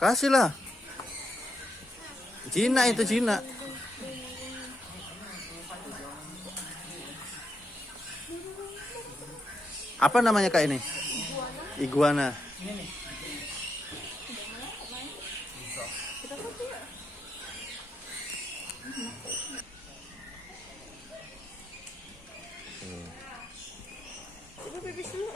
Kasihlah. Cina itu Cina. Apa namanya Kak ini? Iguana. Coba pipis dulu.